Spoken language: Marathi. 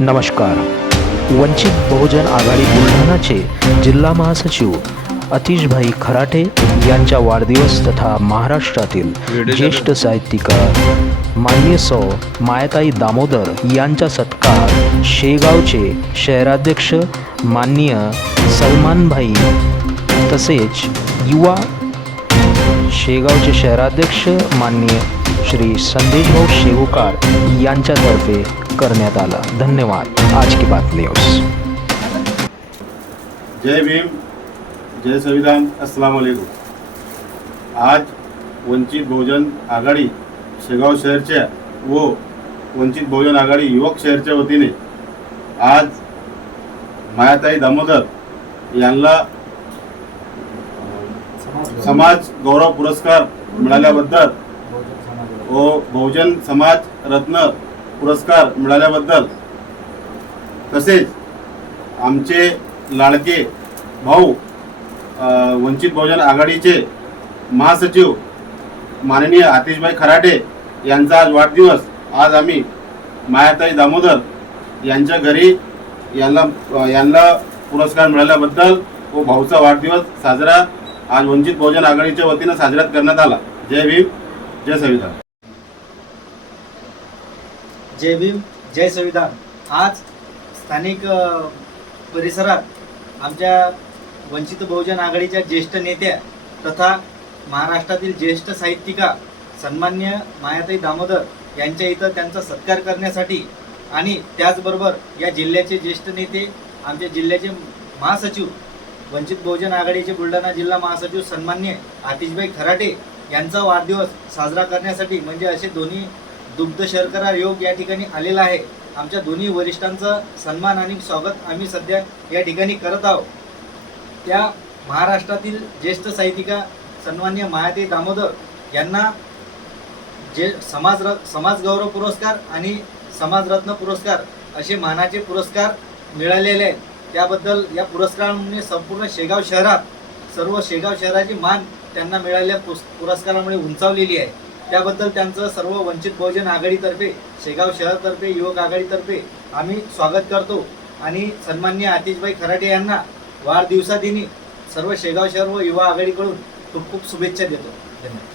नमस्कार. वंचित बहुजन आघाडी बुलढाणाचे जिल्हा महासचिव अतिशभाई खराटे यांच्या वाढदिवस तथा महाराष्ट्रातील ज्येष्ठ साहित्यिका मान्य सौ मायाताई दामोदर यांचा सत्कार शेगावचे शहराध्यक्ष माननीय सलमानभाई तसेच युवा शेगावचे शहराध्यक्ष माननीय श्री संदेशभाऊ शेवकार यांच्यातर्फे करण्यात आला. धन्यवाद. आज की बात न्यूज़. जय भीम. जय संविधान. अस्सलाम वालेकुम आज वंचित बहुजन आघाडी शेगाव शहरच्या व वंचित बहुजन आघाडी युवक शहरच्या वतीने आज मायाताई दामोदर यांना समाज गौरव पुरस्कार मिळाल्याबद्दल व बहुजन समाज रत्न पुरस्कार मिळाल्याबद्दल. तसेच आमचे लाडके भाऊ वंचित बहुजन आघाडीचे महासचिव माननीय आतिशभाई खराटे यांचा आज वाढदिवस. आज आम्ही मायाताई दामोदर यांच्या घरी यांना यांना पुरस्कार मिळाल्याबद्दल व भाऊचा वाढदिवस साजरा आज वंचित बहुजन आघाडीच्या वतीनं साजरा करण्यात आला. जय भीम जय संविधान. जय भीम जय संविधान. आज स्थानिक परिसरात आमच्या वंचित बहुजन आघाडीच्या ज्येष्ठ नेत्या तथा महाराष्ट्रातील ज्येष्ठ साहित्यिका सन्मान्य मायाताई दामोदर यांच्या इथं त्यांचा सत्कार करण्यासाठी आणि त्याचबरोबर या जिल्ह्याचे ज्येष्ठ नेते आमच्या जिल्ह्याचे महासचिव वंचित बहुजन आघाडीचे बुलढाणा जिल्हा महासचिव सन्मान्य आतिशभाई खराटे यांचा वाढदिवस साजरा करण्यासाठी म्हणजे असे दोन्ही दुग्ध शर्करा योग या ठिकाणी आलेला आहे. आमच्या दोन्ही वरिष्ठांचा सन्मान आणि स्वागत आम्ही सध्या या ठिकाणी करत आहोत. त्या महाराष्ट्रातील ज्येष्ठ साहित्यिका सन्मान्य मायाती दामोदर यांना जे समाज समाजगौरव पुरस्कार आणि समाजरत्न पुरस्कार असे मानाचे पुरस्कार मिळालेले आहेत. त्याबद्दल या पुरस्कारामुळे संपूर्ण शेगाव शहरात सर्व शेगाव शहराची मान त्यांना मिळालेल्या पुस पुरस्कारामुळे उंचावलेली आहे. त्याबद्दल त्यांचं सर्व वंचित बहुजन आघाडीतर्फे शेगाव शहरातर्फे युवक आघाडीतर्फे आम्ही स्वागत करतो. आणि सन्मान्य आतिशभाई खराटे यांना वाढदिवसादिनी सर्व शेगाव शहर व युवा आघाडीकडून खूप खूप शुभेच्छा देतो. धन्यवाद.